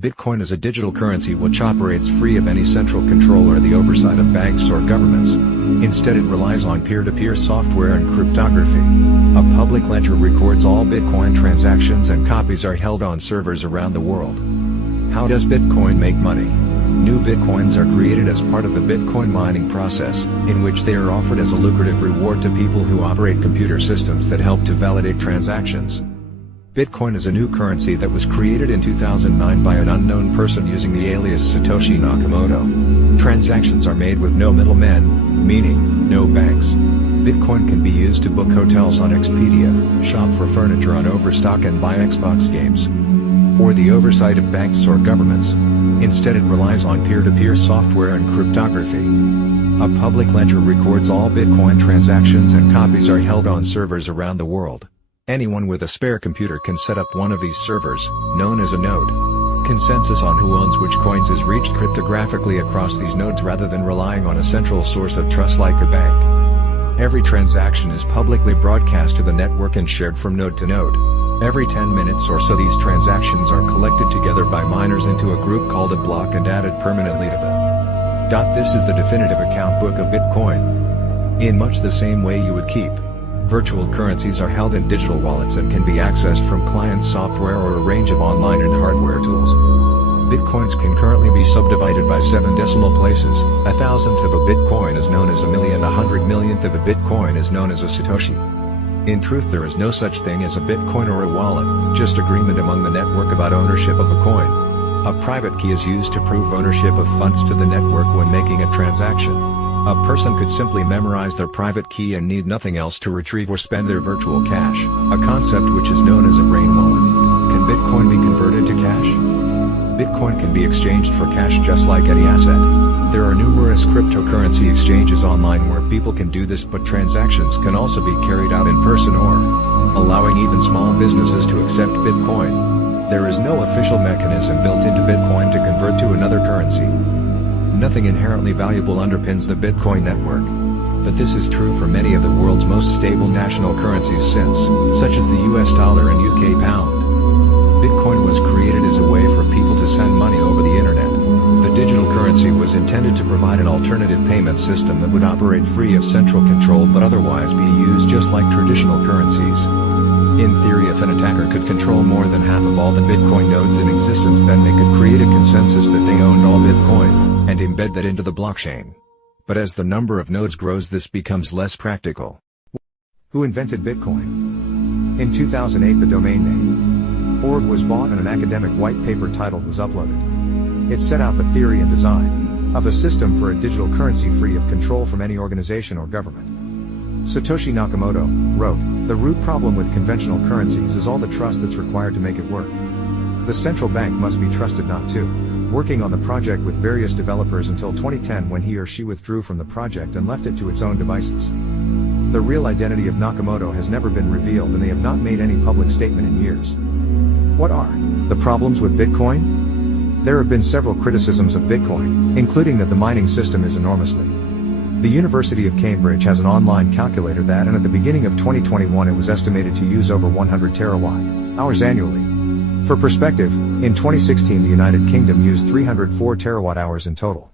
Bitcoin is a digital currency which operates free of any central control or the oversight of banks or governments. Instead, it relies on peer-to-peer software and cryptography. A public ledger records all Bitcoin transactions and copies are held on servers around the world. How does Bitcoin make money? New Bitcoins are created as part of the Bitcoin mining process, in which they are offered as a lucrative reward to people who operate computer systems that help to validate transactions. Bitcoin is a new currency that was created in 2009 by an unknown person using the alias Satoshi Nakamoto. Transactions are made with no middlemen, meaning, no banks. Bitcoin can be used to book hotels on Expedia, shop for furniture on Overstock and buy Xbox games. Or the oversight of banks or governments. Instead, it relies on peer-to-peer software and cryptography. A public ledger records all Bitcoin transactions and copies are held on servers around the world. Anyone with a spare computer can set up one of these servers, known as a node. Consensus on who owns which coins is reached cryptographically across these nodes rather than relying on a central source of trust like a bank. Every transaction is publicly broadcast to the network and shared from node to node. Every 10 minutes or so these transactions are collected together by miners into a group called a block and added permanently to them. This is the definitive account book of Bitcoin. In much the same way you would keep virtual currencies are held in digital wallets and can be accessed from client software or a range of online and hardware tools. Bitcoins can currently be subdivided by 7 decimal places. 1,000th of a Bitcoin is known as a million, 100 millionth of a Bitcoin is known as a Satoshi. In truth, there is no such thing as a Bitcoin or a wallet, just agreement among the network about ownership of a coin. A private key is used to prove ownership of funds to the network when making a transaction. A person could simply memorize their private key and need nothing else to retrieve or spend their virtual cash, a concept which is known as a brain wallet. Can Bitcoin be converted to cash? Bitcoin can be exchanged for cash just like any asset. There are numerous cryptocurrency exchanges online where people can do this, but transactions can also be carried out in person or allowing even small businesses to accept Bitcoin. There is no official mechanism built into Bitcoin to convert to another currency. Nothing inherently valuable underpins the Bitcoin network. But this is true for many of the world's most stable national currencies such as the US dollar and UK pound. Bitcoin was created as a way for people to send money over the internet. The digital currency was intended to provide an alternative payment system that would operate free of central control but otherwise be used just like traditional currencies. In theory, if an attacker could control more than half of all the Bitcoin nodes in existence, then they could create a consensus that they owned all Bitcoin and embed that into the blockchain. But as the number of nodes grows, this becomes less practical. Who invented Bitcoin? In 2008, the domain name .org was bought and an academic white paper titled was uploaded. It set out the theory and design of a system for a digital currency free of control from any organization or government. Satoshi Nakamoto wrote, "The root problem with conventional currencies is all the trust that's required to make it work. The central bank must be trusted not to." Working on the project with various developers until 2010, when he or she withdrew from the project and left it to its own devices. The real identity of Nakamoto has never been revealed and they have not made any public statement in years. What are the problems with Bitcoin? There have been several criticisms of Bitcoin, including that the mining system is enormously. The University of Cambridge has an online calculator that, and at the beginning of 2021 it was estimated to use over 100 terawatt-hours annually. For perspective, in 2016 the United Kingdom used 304 terawatt-hours in total.